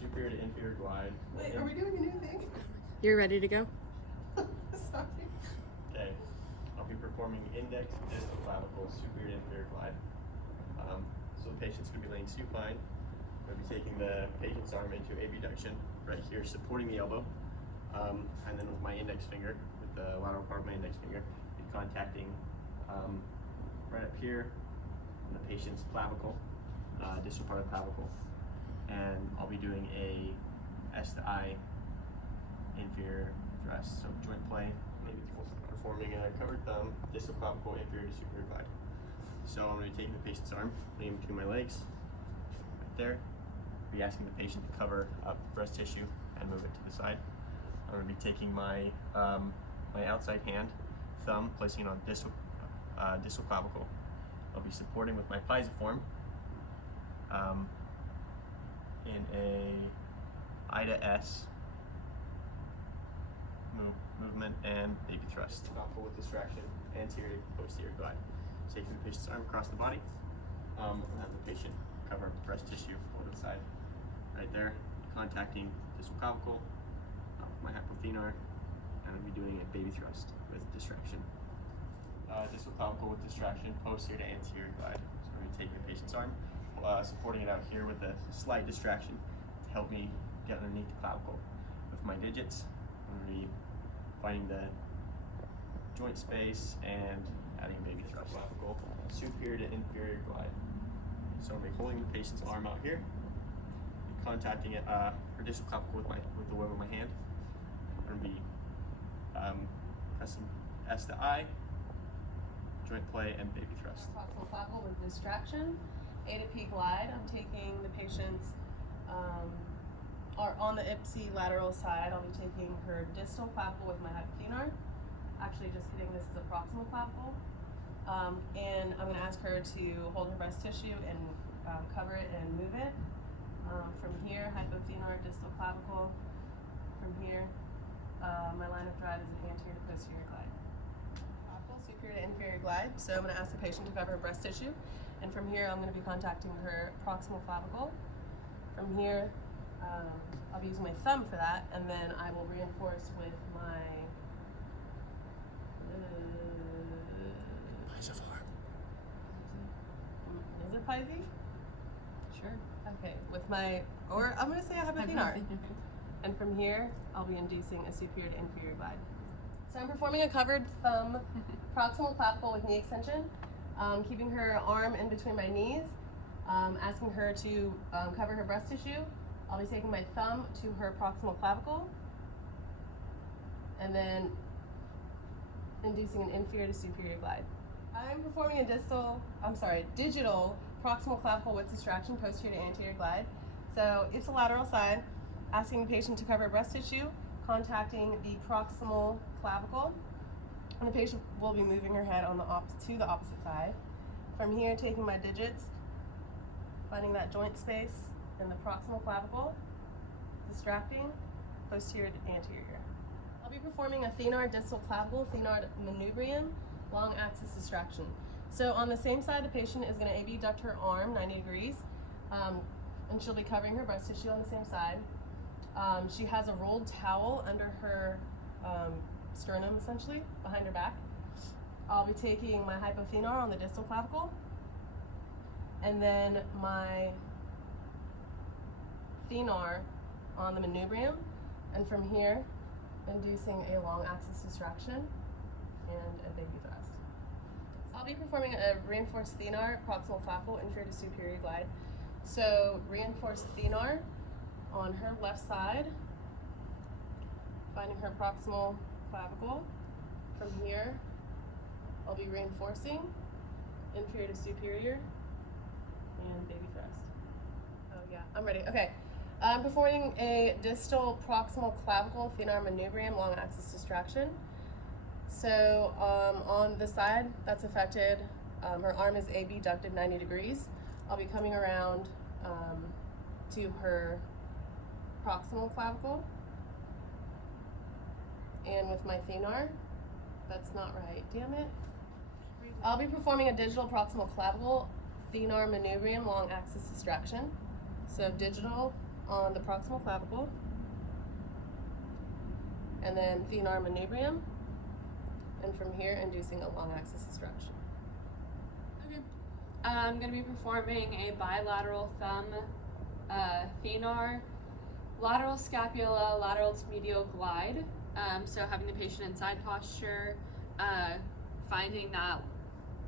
superior to inferior glide. Wait, are we doing a new thing? You're ready to go? Sorry. Okay, I'll be performing index distal clavicle superior to inferior glide. So the patient's going to be laying supine. I'm going to be taking the patient's arm into abduction right here, supporting the elbow. And then with my index finger, with the lateral part of my index finger, be contacting right up here on the patient's clavicle, distal part of the clavicle. And I'll be doing a S to I inferior thrust, so joint play, maybe performing a covered thumb, distal clavicle, inferior to superior glide. So I'm going to be taking the patient's arm, laying between my legs, right there. Be asking the patient to cover up breast tissue and move it to the side. I'm going to be taking my my outside hand, thumb, placing it on distal clavicle. I'll be supporting with my pisiform in a I to S movement and baby thrust. Clavicle with distraction, anterior, posterior glide. Taking the patient's arm across the body, and have the patient cover breast tissue over the side. Right there, contacting distal clavicle with my hypothenar, and I'll be doing a baby thrust with distraction. Distal clavicle with distraction, posterior to anterior glide. So I'm going to take the patient's arm, supporting it out here with a slight distraction to help me get underneath the clavicle. With my digits, I'm going to be finding the joint space and adding baby thrust. Clavicle, superior to inferior glide. So I'm holding the patient's arm out here, contacting it, her distal clavicle with the web of my hand. I'm going to be pressing S to I, joint play, and baby thrust. Proximal clavicle with distraction, A to P glide. I'm taking the patient's, or on the IPSI lateral side, I'll be taking her distal clavicle with my hypothenar. Actually just hitting this as a proximal clavicle. And I'm going to ask her to hold her breast tissue and cover it and move it. From here, hypothenar, distal clavicle. From here, my line of drive is an anterior to posterior glide. Clavicle, superior to inferior glide. So I'm going to ask the patient to cover her breast tissue. And from here, I'm going to be contacting her proximal clavicle. From here, I'll be using my thumb for that, and then I will reinforce with my Pisiform. Is it Pisces? Sure. Okay, with my, or I'm going to say I have a hypothenar. And from here, I'll be inducing a superior to inferior glide. So I'm performing a covered thumb proximal clavicle with knee extension, keeping her arm in between my knees, asking her to cover her breast tissue. I'll be taking my thumb to her proximal clavicle, and then inducing an inferior to superior glide. I'm performing a digital proximal clavicle with distraction, posterior to anterior glide. So it's a lateral side, asking the patient to cover breast tissue, contacting the proximal clavicle, and the patient will be moving her head on to the opposite side. From here, taking my digits, finding that joint space in the proximal clavicle, distracting, posterior to anterior. I'll be performing a thenar distal clavicle, thenar manubrium, long axis distraction. So on the same side, the patient is going to abduct her arm 90 degrees, and she'll be covering her breast tissue on the same side. She has a rolled towel under her sternum, essentially, behind her back. I'll be taking my hypothenar on the distal clavicle, and then my thenar on the manubrium, and from here, inducing a long axis distraction and a baby thrust. I'll be performing a reinforced thenar proximal clavicle inferior to superior glide. So reinforced thenar on her left side, finding her proximal clavicle. From here, I'll be reinforcing inferior to superior and baby thrust. Oh yeah, I'm ready. Okay. I'm performing a distal proximal clavicle thenar manubrium long axis distraction. So on the side that's affected, her arm is abducted 90 degrees. I'll be coming around to her proximal clavicle, and with my thenar, that's not right, damn it. I'll be performing a digital proximal clavicle thenar manubrium long axis distraction. So digital on the proximal clavicle, and then thenar manubrium, and from here inducing a long axis of stretch. Okay. I'm going to be performing a bilateral thumb thenar, lateral scapula, lateral to medial glide. So having the patient in side posture, finding that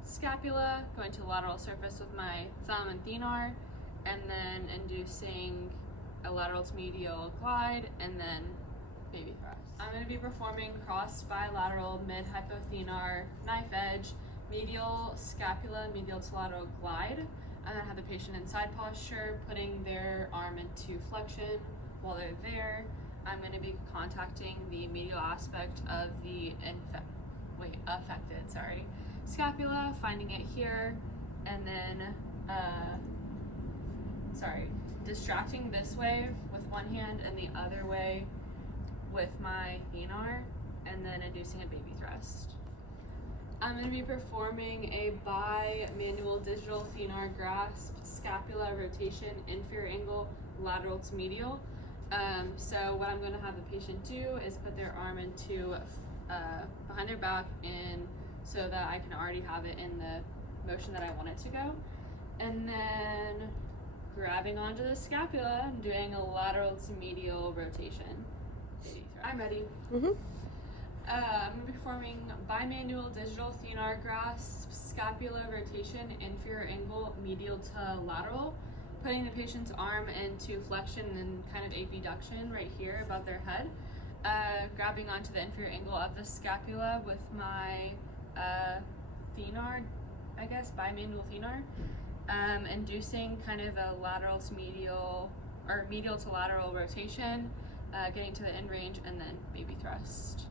scapula, going to the lateral surface with my thumb and thenar, and then inducing a lateral to medial glide, and then baby thrust. I'm going to be performing cross bilateral mid hypothenar knife edge medial scapula, medial to lateral glide. I'm going to have the patient in side posture, putting their arm into flexion while they're there. I'm going to be contacting the medial aspect of the affected scapula, finding it here, and then distracting this way with one hand and the other way with my thenar, and then inducing a baby thrust. I'm going to be performing a bi-manual digital thenar grasp scapula rotation, inferior angle, lateral to medial. So what I'm going to have the patient do is put their arm into behind their back, and so that I can already have it in the motion that I want it to go, and then grabbing onto the scapula and doing a lateral to medial rotation. I'm ready. Mm-hmm. I'm going to be performing bimanual digital thenar grasp scapula rotation, inferior angle, medial to lateral, putting the patient's arm into flexion and kind of abduction right here above their head, grabbing onto the inferior angle of the scapula with my thenar, bimanual thenar, inducing kind of a lateral to medial or medial to lateral rotation, getting to the end range, and then baby thrust.